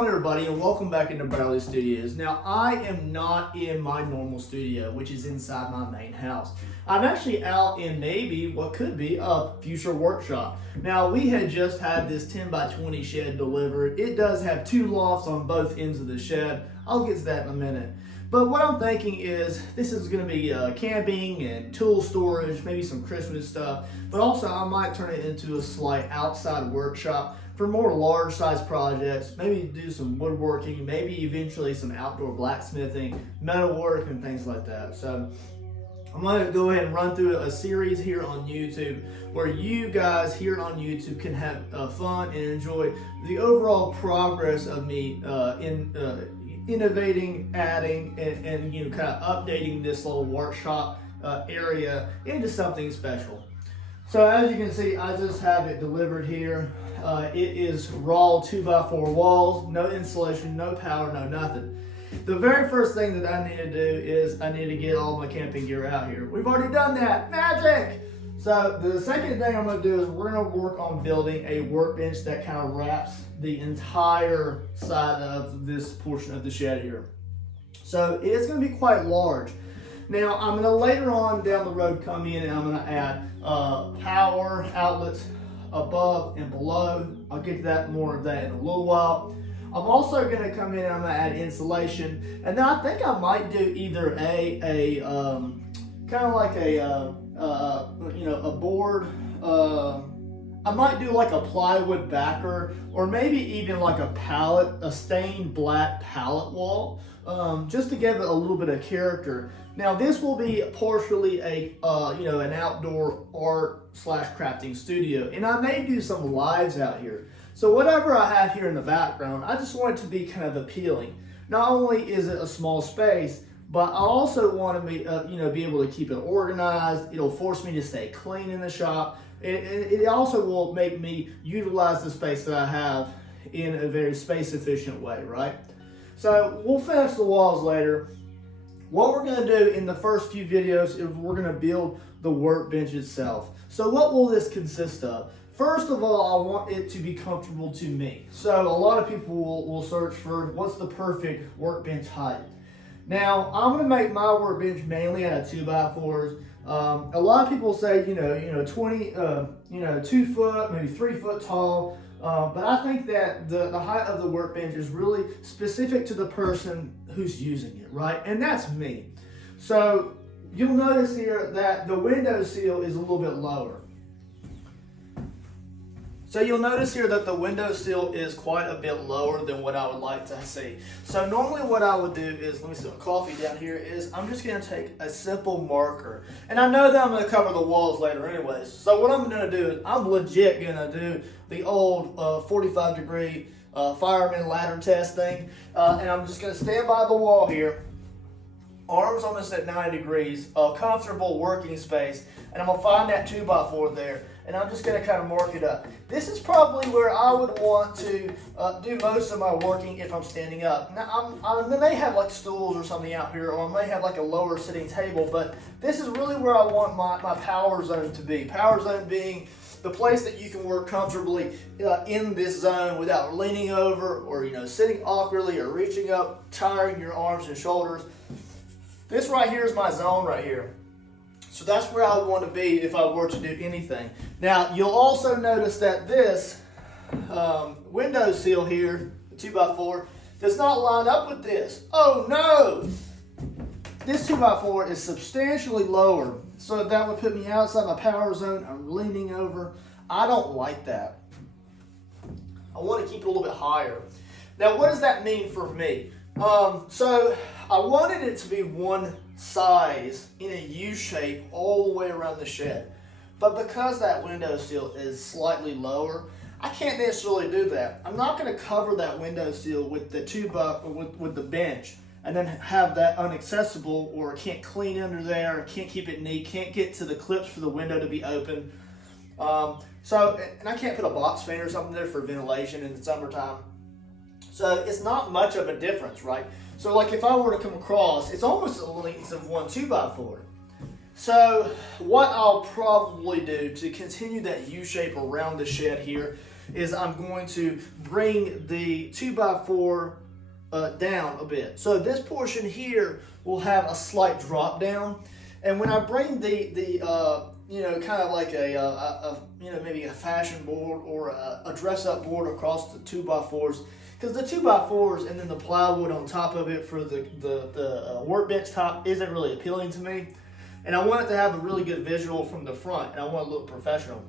on, everybody, and welcome back into Bradley Studios. Now, I am not in my normal studio, which is inside my main house. I'm actually out in maybe what could be a future workshop. Now, we had just had this 10 by 20 shed delivered. It does have two lofts on both ends of the shed. I'll get to that in a minute. But what I'm thinking is this is going to be camping and tool storage, maybe some Christmas stuff, but also I might turn it into a slight outside workshop for more large size projects, maybe do some woodworking, maybe eventually some outdoor blacksmithing, metalwork, and things like that. So I'm going to go ahead and run through a series here on YouTube where you guys here on YouTube can have fun and enjoy the overall progress of me innovating, adding, and kind of updating this little workshop area into something special. So as you can see, I just have it delivered here. It is raw 2x4 walls, no insulation, no power, no nothing. The very first thing that I need to do is I need to get all my camping gear out here. We've already done that, magic! So the second thing I'm going to do is we're going to work on building a workbench that kind of wraps the entire side of this portion of the shed here. So it's going to be quite large. Now I'm going to later on down the road come in and I'm going to add power outlets above and below. I'll get to that more of that in a little while. I'm also going to come in and I'm going to add insulation, and then I think I might do either a kind of like a board. I might do like a plywood backer, or maybe even like a stained black pallet wall, just to give it a little bit of character. Now this will be partially an outdoor art / crafting studio, and I may do some lives out here. So whatever I have here in the background, I just want it to be kind of appealing. Not only is it a small space, but I also want to be able to keep it organized. It'll force me to stay clean in the shop. It also will make me utilize the space that I have in a very space efficient way, right? So we'll finish the walls later. What we're going to do in the first few videos is we're going to build the workbench itself. So what will this consist of? First of all, I want it to be comfortable to me. So a lot of people will search for what's the perfect workbench height. Now, I'm going to make my workbench mainly out of 2x4s. A lot of people say, 2 foot, maybe 3 foot tall. But I think that the height of the workbench is really specific to the person who's using it, right? And that's me. So you'll notice here that the window sill is a little bit lower. So you'll notice here that the window sill is quite a bit lower than what I would like to see. So normally what I would do is, let me sit coffee down here, is I'm just going to take a simple marker. And I know that I'm going to cover the walls later anyways. So what I'm going to do is I'm legit going to do the old 45-degree fireman ladder test thing. And I'm just going to stand by the wall here. Arms almost at 90 degrees, a comfortable working space. And I'm going to find that 2x4 there. And I'm just going to kind of mark it up. This is probably where I would want to do most of my working if I'm standing up. Now, I may have like stools or something out here, or I may have like a lower sitting table, but this is really where I want my power zone to be. Power zone being the place that you can work comfortably in this zone without leaning over or sitting awkwardly or reaching up, tiring your arms and shoulders. This right here is my zone right here. So that's where I would want to be if I were to do anything. Now, you'll also notice that this window sill here, the 2x4, does not line up with this. Oh no! This 2x4 is substantially lower, so that would put me outside my power zone. I'm leaning over. I don't like that. I want to keep it a little bit higher. Now, what does that mean for me? So I wanted it to be one size in a U shape all the way around the shed. But because that window sill is slightly lower, I can't necessarily do that. I'm not going to cover that window sill with the with the bench and then have that inaccessible, or can't clean under there, can't keep it neat, can't get to the clips for the window to be open. And I can't put a box fan or something there for ventilation in the summertime. So it's not much of a difference, right? So like if I were to come across, it's almost the length of one 2x4. So what I'll probably do to continue that U shape around the shed here is I'm going to bring the 2x4 down a bit. So this portion here will have a slight drop down, and when I bring the you know, kind of like a you know, maybe a fashion board or a dress up board across the 2x4s, because the 2x4s and then the plywood on top of it for the workbench top isn't really appealing to me, and I want it to have a really good visual from the front, and I want it to look professional.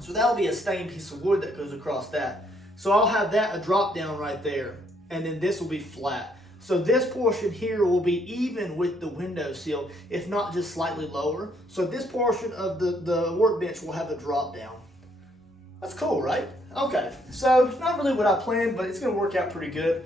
So that will be a stained piece of wood that goes across that. So I'll have that a drop down right there, and then this will be flat. So this portion here will be even with the window sill, if not just slightly lower. So this portion of the workbench will have a drop down. That's cool, right? Okay, so it's not really what I planned, but it's gonna work out pretty good.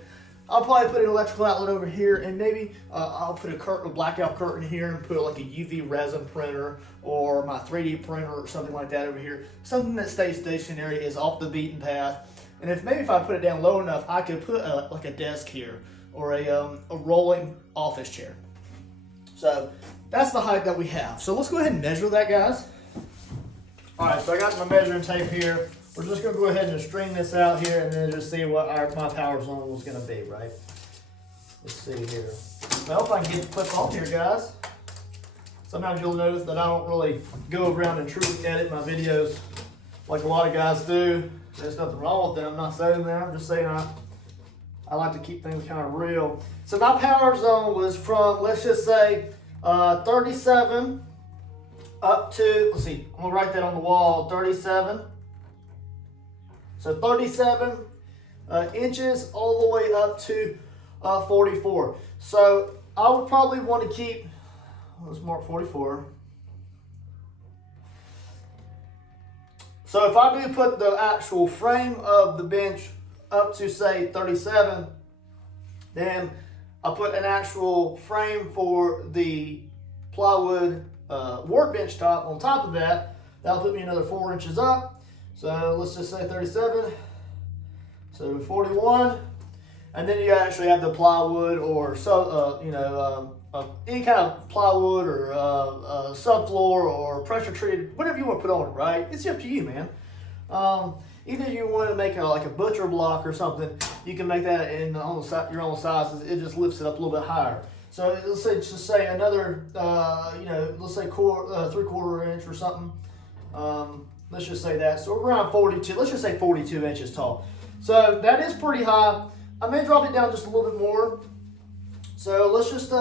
I'll probably put an electrical outlet over here, and maybe I'll put a blackout curtain here and put like a UV resin printer or my 3D printer or something like that over here. Something that stays stationary, is off the beaten path. And if I put it down low enough, I could put like a desk here or a rolling office chair. So that's the height that we have. So let's go ahead and measure that, guys. All right, so I got my measuring tape here. We're just gonna go ahead and string this out here and then just see what my power zone was gonna be, right? Let's see here. I hope I can get the clip on here, guys. Sometimes you'll notice that I don't really go around and truly edit my videos like a lot of guys do. There's nothing wrong with that. I'm not saying that. I'm just saying I like to keep things kind of real. So my power zone was from, let's just say, 37 up to, let's see, I'm gonna write that on the wall, 37. So 37 inches all the way up to 44. So I would probably want to keep, let's mark 44. So if I do put the actual frame of the bench up to say 37, then I put an actual frame for the plywood workbench top on top of that. That'll put me another 4 inches up. So let's just say 37. So 41, and then you actually have the plywood or any kind of plywood or subfloor or pressure treated, whatever you want to put on it, right? It's up to you, man. Even if you want to make like a butcher block or something, you can make that in your own sizes. It just lifts it up a little bit higher. So let's say just say another, let's say 3/4 inch or something. Let's just say that. So around 42. Let's just say 42 inches tall. So that is pretty high. I may drop it down just a little bit more. So let's just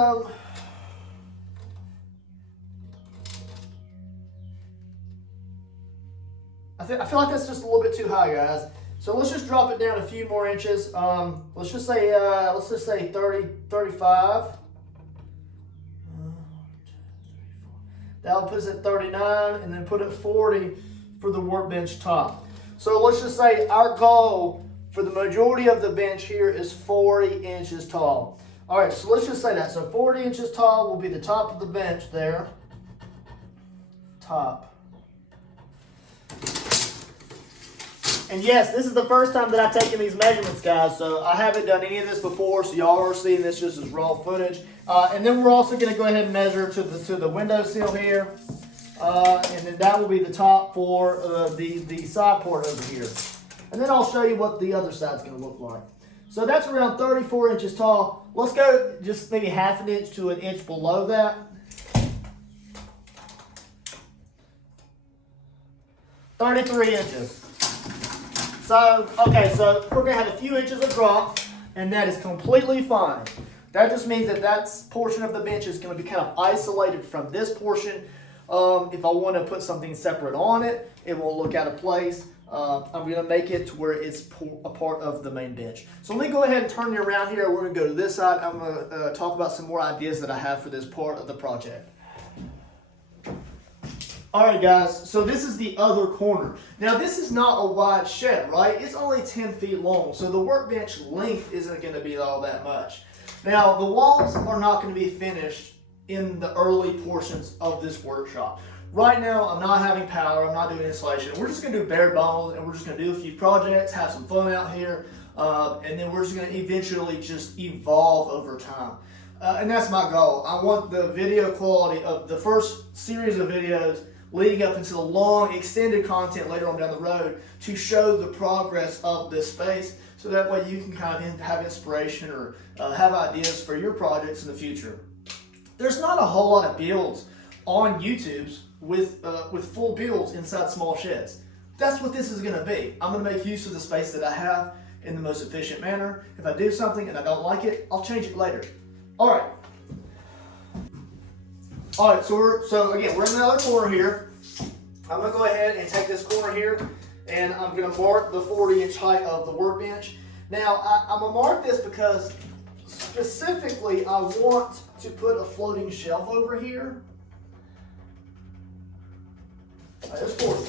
I feel like that's just a little bit too high, guys. So let's just drop it down a few more inches. Let's just say 30, 35. That'll put us at 39, and then put it 40 for the workbench top. So let's just say our goal for the majority of the bench here is 40 inches tall. All right, so let's just say that. So 40 inches tall will be the top of the bench there. Top. And yes, this is the first time that I've taken these measurements, guys, so I haven't done any of this before, so y'all are seeing this just as raw footage. And then we're also going to go ahead and measure to the window sill here, and then that will be the top for the side port over here. And then I'll show you what the other side's going to look like. So that's around 34 inches tall. Let's go just maybe half an inch to an inch below that. "33 inches. So, okay, so we're gonna have a few inches of drop, and that is completely fine. That just means that portion of the bench is gonna be kind of isolated from this portion. If I wanna put something separate on it, it won't look out of place. I'm gonna make it to where it's a part of the main bench. So let me go ahead and turn you around here. We're gonna go to this side. I'm gonna talk about some more ideas that I have for this part of the project. All right, guys, so this is the other corner. Now, this is not a wide shed, right? It's only 10 feet long, so the workbench length isn't going to be all that much. Now, the walls are not going to be finished in the early portions of this workshop. Right now, I'm not having power. I'm not doing insulation. We're just going to do bare bones, and we're just going to do a few projects, have some fun out here, and then we're just going to eventually just evolve over time. And that's my goal. I want the video quality of the first series of videos leading up into the long extended content later on down the road to show the progress of this space, so that way you can kind of have inspiration or have ideas for your projects in the future. There's not a whole lot of builds on YouTube's with full builds inside small sheds. That's what this is going to be. I'm going to make use of the space that I have in the most efficient manner. If I do something and I don't like it, I'll change it later. All right. All right, so again, we're in another corner here. I'm going to go ahead and take this corner here, and I'm going to mark the 40-inch height of the workbench. Now, I'm going to mark this because specifically I want to put a floating shelf over here. All right, there's 40.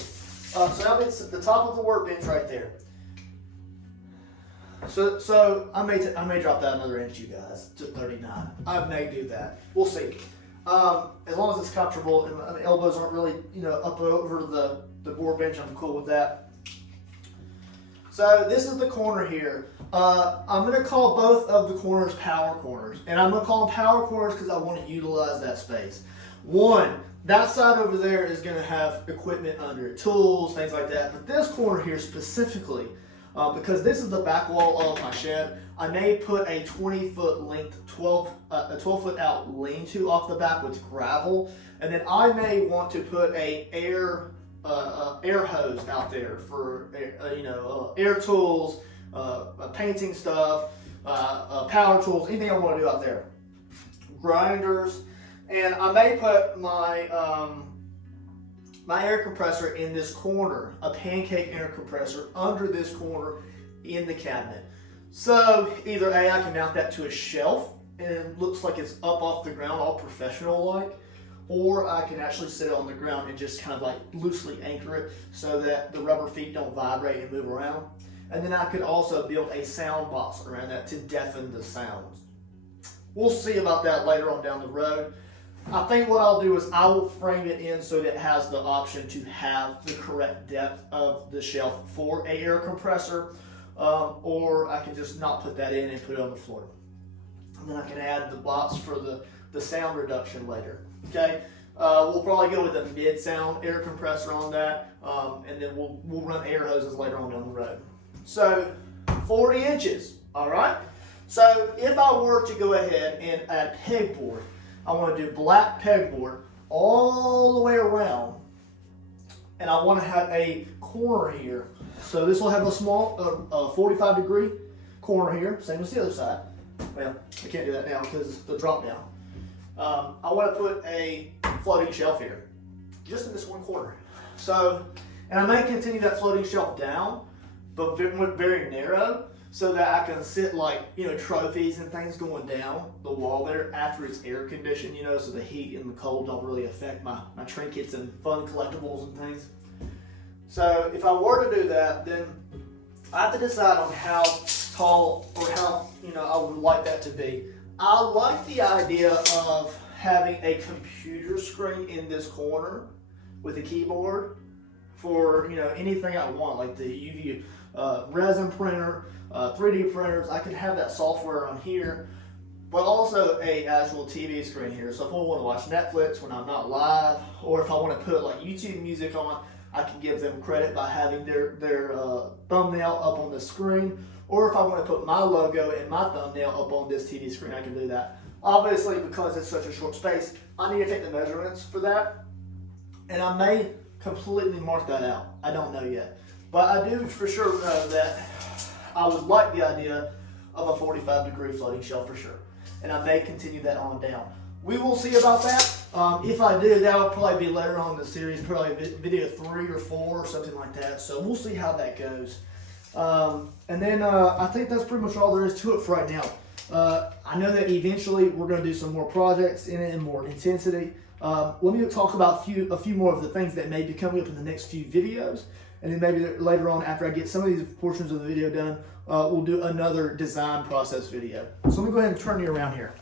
So now it's at the top of the workbench right there. So I may drop that another inch, you guys, to 39. I may do that. We'll see. As long as it's comfortable and the elbows aren't really, up over the workbench, I'm cool with that. So this is the corner here. I'm going to call both of the corners power corners, and I'm going to call them power corners because I want to utilize that space. One, that side over there is going to have equipment under it, tools, things like that. But this corner here specifically, because this is the back wall of my shed, I may put a 20-foot length, a 12-foot out lean-to off the back with gravel, and then I may want to put a air hose out there for air tools, painting stuff, power tools, anything I want to do out there, grinders. And I may put my my air compressor in this corner, a pancake air compressor under this corner in the cabinet. So either A, I can mount that to a shelf and it looks like it's up off the ground, all professional like, or I can actually sit it on the ground and just kind of like loosely anchor it so that the rubber feet don't vibrate and move around. And then I could also build a sound box around that to deafen the sounds. We'll see about that later on down the road. I think what I'll do is I will frame it in so that it has the option to have the correct depth of the shelf for an air compressor, or I can just not put that in and put it on the floor. And then I can add the box for the sound reduction later. Okay, we'll probably go with a mid-sound air compressor on that, and then we'll run air hoses later on down the road. So 40 inches, all right? So if I were to go ahead and add pegboard, I want to do black pegboard all the way around, and I want to have a corner here. So this will have a small 45-degree corner here, same as the other side. Well, I can't do that now because it's the drop down. I want to put a floating shelf here, just in this one corner. So, and I may continue that floating shelf down, but very narrow, so that I can sit like, trophies and things going down the wall there after it's air conditioned, so the heat and the cold don't really affect my trinkets and fun collectibles and things. So if I were to do that, then I have to decide on how tall or how, I would like that to be. I like the idea of having a computer screen in this corner with a keyboard for, anything I want, like the UV resin printer, 3D printers. I can have that software on here, but also a actual TV screen here. So if I want to watch Netflix when I'm not live, or if I want to put like YouTube music on, I can give them credit by having their thumbnail up on the screen. Or if I want to put my logo and my thumbnail up on this TV screen, I can do that. Obviously, because it's such a short space, I need to take the measurements for that, and I may completely mark that out. I don't know yet. But I do for sure know that I would like the idea of a 45-degree floating shelf for sure. And I may continue that on down. We will see about that. If I do, that will probably be later on in the series, probably video 3 or 4 or something like that. So we'll see how that goes. And then I think that's pretty much all there is to it for right now. I know that eventually we're going to do some more projects in it and more intensity. Let me talk about a few more of the things that may be coming up in the next few videos. And then maybe later on, after I get some of these portions of the video done, we'll do another design process video. So let me go ahead and turn you around here.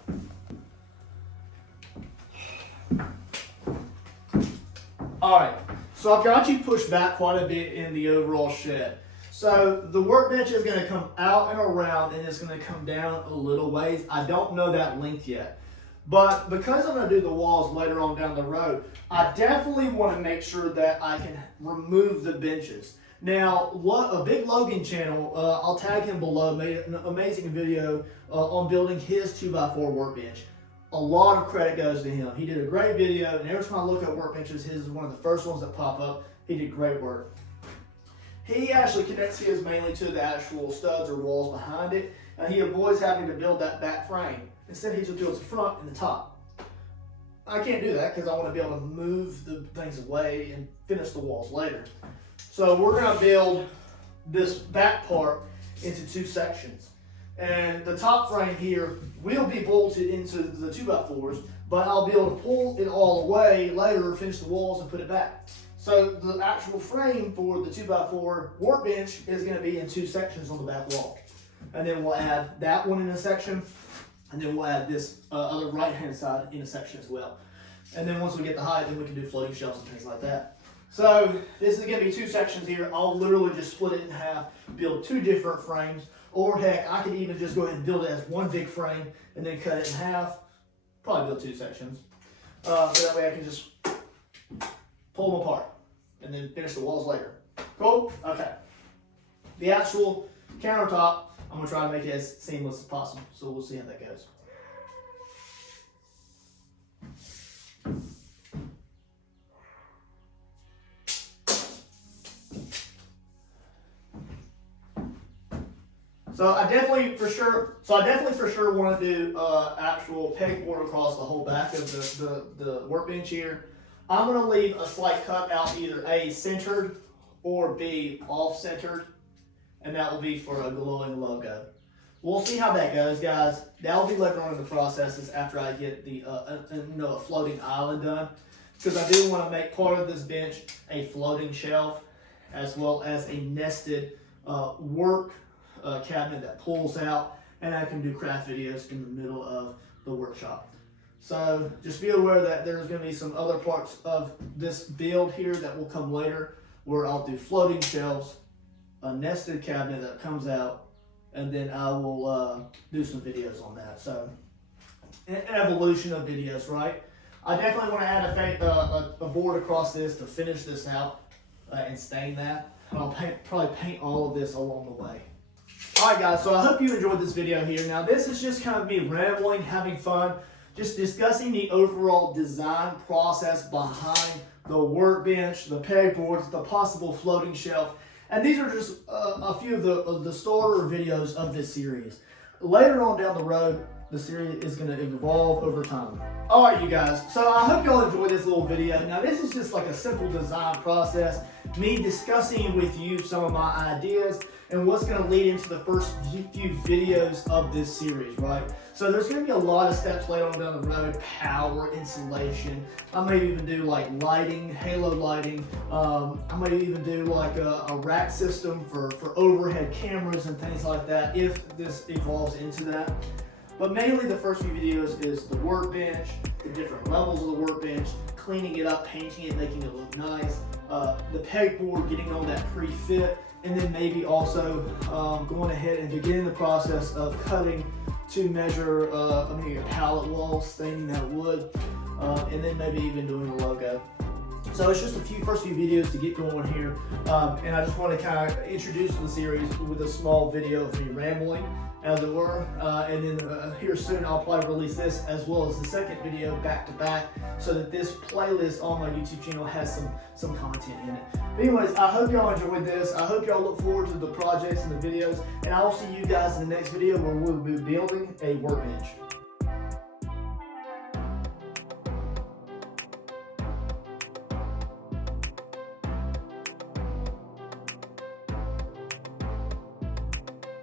All right, so I've got you pushed back quite a bit in the overall shed. So the workbench is going to come out and around, and it's going to come down a little ways. I don't know that length yet, But because I'm going to do the walls later on down the road, I definitely want to make sure that I can remove the benches. Now, a big Logan channel, I'll tag him below, made an amazing video on building his 2x4 workbench. A lot of credit goes to him. He did a great video, and every time I look at workbenches, his is one of the first ones that pop up. He did great work. He actually connects his mainly to the actual studs or walls behind it, and he avoids having to build that back frame. Instead, he just builds the front and the top. I can't do that because I want to be able to move the things away and finish the walls later. So we're going to build this back part into 2 sections. And the top frame here will be bolted into the 2x4s, but I'll be able to pull it all away later, finish the walls, and put it back. So the actual frame for the 2x4 workbench is going to be in 2 sections on the back wall. And then we'll add that one in a section, and then we'll add this other right-hand side in a section as well. And then once we get the height, then we can do floating shelves and things like that. So this is going to be 2 sections here. I'll literally just split it in half, build 2 different frames, or heck, I could even just go ahead and build it as one big frame and then cut it in half. Probably build 2 sections. So that way I can just pull them apart and then finish the walls later. Cool? Okay. The actual countertop, I'm going to try to make it as seamless as possible. So we'll see how that goes. So I definitely for sure want to do actual pegboard across the whole back of the workbench here. I'm going to leave a slight cut out, either A, centered, or B, off-centered, and that will be for a glowing logo. We'll see how that goes, guys. That will be later on in the processes after I get the a floating island done, because I do want to make part of this bench a floating shelf, as well as a nested work cabinet that pulls out, and I can do craft videos in the middle of the workshop. So just be aware that there's going to be some other parts of this build here that will come later, where I'll do floating shelves, a nested cabinet that comes out, and then I will do some videos on that. So an evolution of videos, right? I definitely want to add a board across this to finish this out and stain that. And I'll probably paint all of this along the way. Alright guys, so I hope you enjoyed this video here. Now this is just kind of me rambling, having fun, just discussing the overall design process behind the workbench, the pegboards, the possible floating shelf. And these are just a few of the starter videos of this series. Later on down the road, the series is going to evolve over time. Alright you guys, so I hope y'all enjoyed this little video. Now this is just like a simple design process, me discussing with you some of my ideas and what's going to lead into the first few videos of this series, right? So there's going to be a lot of steps later on down the road, power, insulation. I may even do like lighting, halo lighting. I might even do like a rack system for overhead cameras and things like that, if this evolves into that. But mainly the first few videos is the workbench, the different levels of the workbench, cleaning it up, painting it, making it look nice, the pegboard, getting on that pre-fit, and then maybe also going ahead and beginning the process of cutting to measure a pallet wall, staining that wood, and then maybe even doing a logo. So it's just first few videos to get going here, and I just want to kind of introduce the series with a small video of me rambling, as it were, and then here soon I'll probably release this as well as the second video back to back, so that this playlist on my YouTube channel has some content in it. But anyways, I hope y'all enjoyed this. I hope y'all look forward to the projects and the videos, and I will see you guys in the next video where we'll be building a workbench.